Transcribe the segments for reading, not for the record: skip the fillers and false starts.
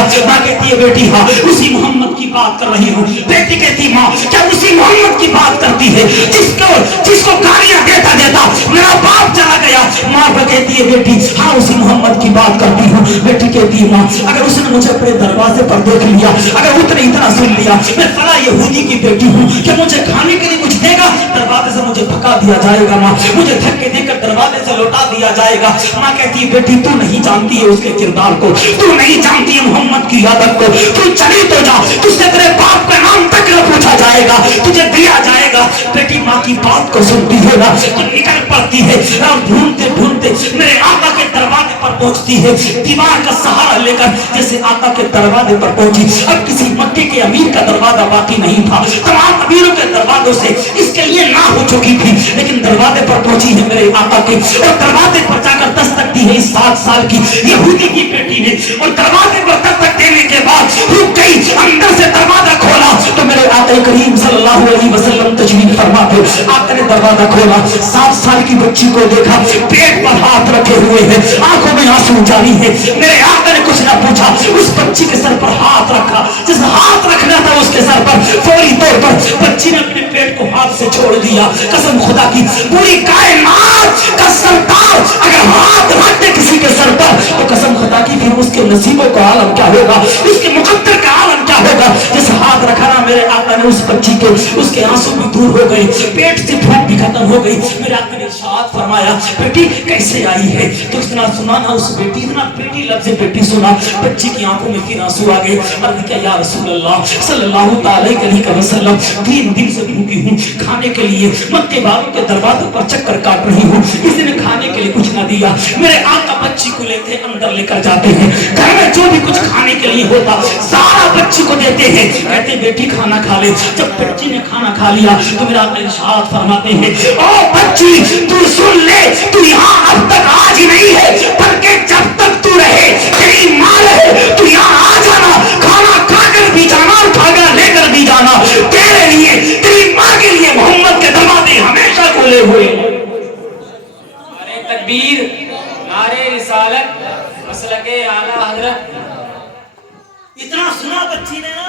गया। माँ कहती है बेटी हाँ उसी मोहम्मद की बात कर रही हूँ। बेटी कहती माँ क्या उसी मोहम्मद की बात करती है जिसको गालियां देता देता मेरा बाप चला गया। माँ कहती है बेटी हाँ उसी मोहम्मद की बात करती हूँ। बेटी कहती है माँ अगर उसने मुझे अपने दरवाजे पर देख लिया, अगर उसने इतना सुन लिया मैं फला यहूदी की बेटी हूँ, क्या मुझे खाने के लिए कुछ देगा? दरवाजे से मुझे भगा दिया जाएगा माँ, मुझे धक्के देकर दरवाजे से लौटा दिया जाएगा। माँ कहती है बेटी तू नहीं जानती है उसके किरदार को, तू नहीं जानती है मोहम्मद की आदत को, तू चली तो जा, तुझसे तेरे बाप का नाम तक न पूछा जाएगा, तुझे दिया जाएगा। बेटी माँ की बात को सुनती है ना तो निकल पड़ती है और ढूंढते ढूंढते मेरे आका के दरवाजे पर पहुंचती है। दीवार का सहारा लेकर जैसे आका के दरवाजे पर पहुंची, अब किसी मक्के के अमीर का दरवाजा बाकी नहीं था, तमाम अमीरों के दरवाजों से इसके लिए ना हो चुकी थी, लेकिन दरवाजे पर पहुंची है मेरे आका के और दरवाजे पर जाकर दस्तक दी है इस 7 साल की यहूदी की बेटी ने। और दरवाजे पर दस्तक देने के बाद रुक गई, अंदर से दरवाजा खोला तो मेरे आका करीम सल्लल्लाहु अलैहि वसल्लम तशरीफ फरमा थे। आका ने दरवाजा खोला, 7 साल की बच्ची को देखा, पेट पर हाथ रखे हुए हैं, आंखों में आंसू जारी है। मेरे आका ने कुछ ना पूछा, उस बच्ची के सर पर हाथ रखा, जिस हाथ रखना था उसके सर पर फौरी तौर पर बच्ची ने अपने पेट को हाथ से छोड़ दिया। कसम खुदा की पूरी कायनात का सरदार अगर हाथ रख दे किसी के सर पर तो कसम खुदा की फिर उसके नसीबों का आलम क्या होगा, उसके मुकद्दर का आलम क्या होगा। जिस हाथ रखा ना मेरे आका ने उस बच्ची के, उसके आंसू भी दूर हो गए, पेट से भूख भी खत्म हो गई। मेरे आका ने इरशाद फरमाया बेटी कैसे आई है? तो इतना सुना ना उस बेटी, इतना बेटी लफ्ज़ बेटी सुना, बच्ची की आंखों में फिर आंसू आ गए। अर्ज़ किया या रसूल अल्लाह सल्लल्लाहु अलैहि वसल्लम 3 दिन से भूखी हूँ, खाने के लिए मक्के वालों के दरवाजों पर चक्कर काट रही हूँ, किसी ने खाने के लिए कुछ ना दिया। मेरे आका बच्ची को लेते अंदर लेकर जाते हैं, घर में जो भी कुछ खाने के लिए होता सारा बच्ची को देते हैं, कहते बेटी खाना खा ले। जब बच्ची ने खाना खा लिया तो मेरा आका इरशाद फरमाते हैं ओ बच्ची तू सुन ले, तू यहाँ अब तक आज ही नहीं है बल्कि जब तक तू रहे तेरी माँ रहे, तू यहाँ आ जाना, खाना खाकर भी जाना, खाकर लेकर भी जाना। तेरे लिए तेरी माँ के लिए मोहम्मद के दरवाजे हमेशा खुले हुए। नारे तकबीर, नारे रिसालत, मसलके आला हजरत। इतना सुना बच्ची ने ना,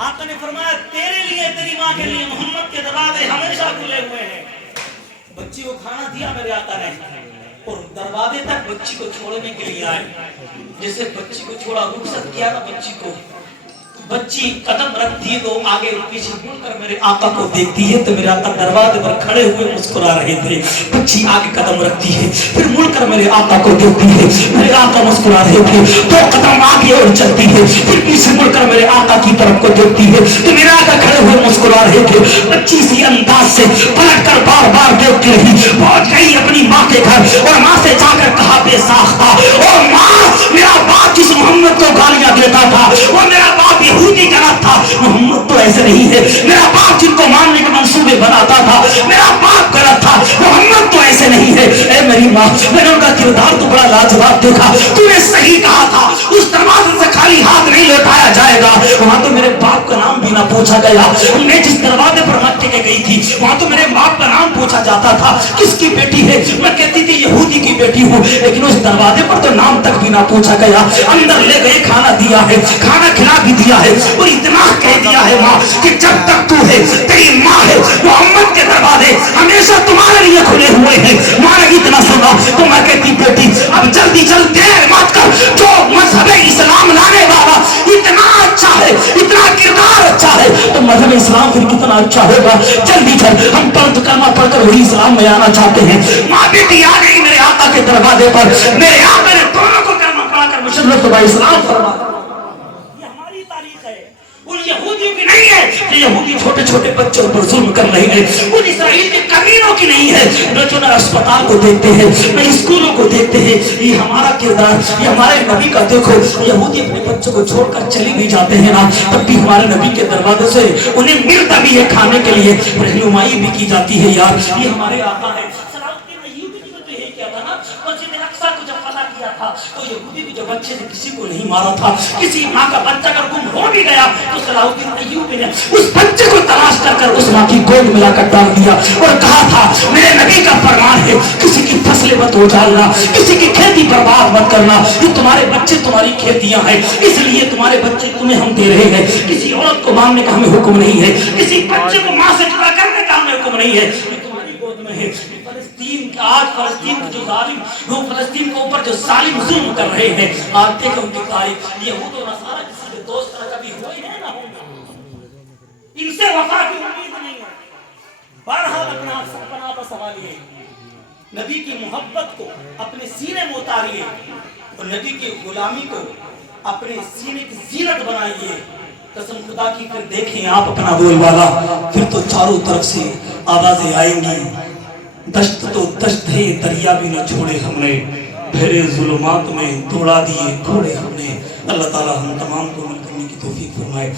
आका ने फरमाया तेरे लिए तेरी माँ के लिए मोहम्मद के दरवाजे हमेशा खुले हुए हैं। बच्ची को खाना दिया मेरे आका ने और दरवाजे तक बच्ची को छोड़ने के लिए आए। जैसे बच्ची को छोड़ा, रुखसत किया ना बच्ची को, बच्ची कदम रखती है तो आगे पीछे मुड़कर मेरे आका को देखती है तो मेरे आका दरवाजे पर खड़े हुए मुस्कुरा रहे थे। बच्ची आगे कदम रखती है, फिर मुड़कर मेरे आका को देखती है, मेरे आका मुस्कुरा रहे थे, 2 कदम आगे और चलती है, फिर पीछे मुड़कर मेरे आका की तरफ को देखती है तो मेरे आका खड़े हुए मुस्कुरा रहे थे। बच्ची इसी अंदाज से पलट कर बार बार देखती रही, पहुंच गई अपनी माँ के घर और माँ से जाकर कहा बेसाख्ता और माँ मेरा बाप जिस मोहम्मद को गालियां देता था वो मेरा बाप यहूदी गलत था, मोहम्मद तो ऐसे नहीं है। मेरा बाप जिनको मानने के मंसूबे बनाता था मेरा बाप गलत था, मोहम्मद तो ऐसे नहीं है। ए मेरी माँ मैंने उनका किरदार तो बड़ा लाजवाब देखा, तूने सही कहा था, उस दरवाजे से खाली हाथ नहीं लौटाया जाएगा। वहां तो मेरे बाप का नाम भी ना पूछा गया, मैं जिस दरवाजे पर मक्के के गई थी वहां तो मेरे बाप का नाम पूछा जाता था, किसकी बेटी है? मैं कहती थी यहूदी की बेटी हूँ, लेकिन उस दरवाजे पर तो नाम तक भी ना पूछा गया। अंदर ले गए, खाना दिया है, खाना खिला भी दिया है और इतना कह दिया है माँ कि जब तक तू है तेरी माँ है मोहम्मद के दरवाजे हमेशा तुम्हारे लिए खुले हुए हैं। माँ ने इतना सुना तो मैं कहती बेटी अब जल्दी चल, देर मत कर, जो मजहब इस्लाम लाने वाला इतना अच्छा है, इतना किरदार अच्छा है तो मजहब इस्लाम फिर कितना अच्छा होगा। जल्दी चल, हम कलमा पढ़कर वही इस्लाम में आना चाहते हैं। माँ बेटी आ गई मेरे आका के दरवाजे पर, मेरे आका ने दोनों को कलमा पढ़ाकर मुशर्रफ इस्लाम फरमा। यहूदियों की नहीं है कि यहूदी छोटे छोटे बच्चों पर जुल्म कर रहे हैं, उन इस्राएल के कमीनों की नहीं है जो ना अस्पताल को देखते हैं ना स्कूलों को देखते हैं। ये हमारा किरदार, ये हमारे नबी का देखो, यहूदी अपने बच्चों को छोड़कर चले भी जाते हैं ना तब भी हमारे नबी के दरवाजे से उन्हें मिलता भी है खाने के लिए, रहनुमाई भी की जाती है। यार ये हमारे आका है। तो यहूदी भी کے بچے نے کسی کو نہیں مارا تھا. کسی ماں کا بچہ اگر گم ہو بھی گیا تو صلاح الدین ایوبی نے اس بچے کو تلاش کر کر اس ماں کی گود میں لا کر ڈال دیا اور کہا تھا میرے نبی کا فرمان ہے کسی کی فصلیں مت اجاڑنا, کسی کی کھیتی برباد مت کرنا, یہ تمہارے بچے تمہاری کھیتیاں ہیں, اس لیے تمہارے بچے تمہیں ہم دے رہے ہیں. کسی عورت کو مانگنے کا ہمیں حکم نہیں ہے, کسی بچے کو ماں سے جدا کرنے کا ہمیں حکم نہیں ہے, یہ تمہاری گود میں ہے. آج فلسطین کے جو ظالم, وہ فلسطین کے اوپر جو ظالم ظلم کر رہے ہیں, آج دیکھیں ان کی تاریخ. یہود و نصارہ کسی کے دوست طرح کبھی ہوئے ہیں نہ ہوگا, ان سے وفا کی امید نہیں ہے. بہرحال اپنا پر سوال یہ نبی کی محبت کو اپنے سینے میں اتاریے اور نبی کی غلامی کو اپنے سینے کی زینت بنائیے. قسم خدا کی پھر دیکھیں آپ اپنا بول بالا, پھر تو چاروں طرف سے آوازیں آئیں گی. دشت تو دشت ہے دریا بھی نہ چھوڑے ہم نے, پھیرے ظلمات میں دوڑا دیے گھوڑے ہم نے. اللہ تعالی ہم تمام کو عمل کرنے کی توفیق فرمائے.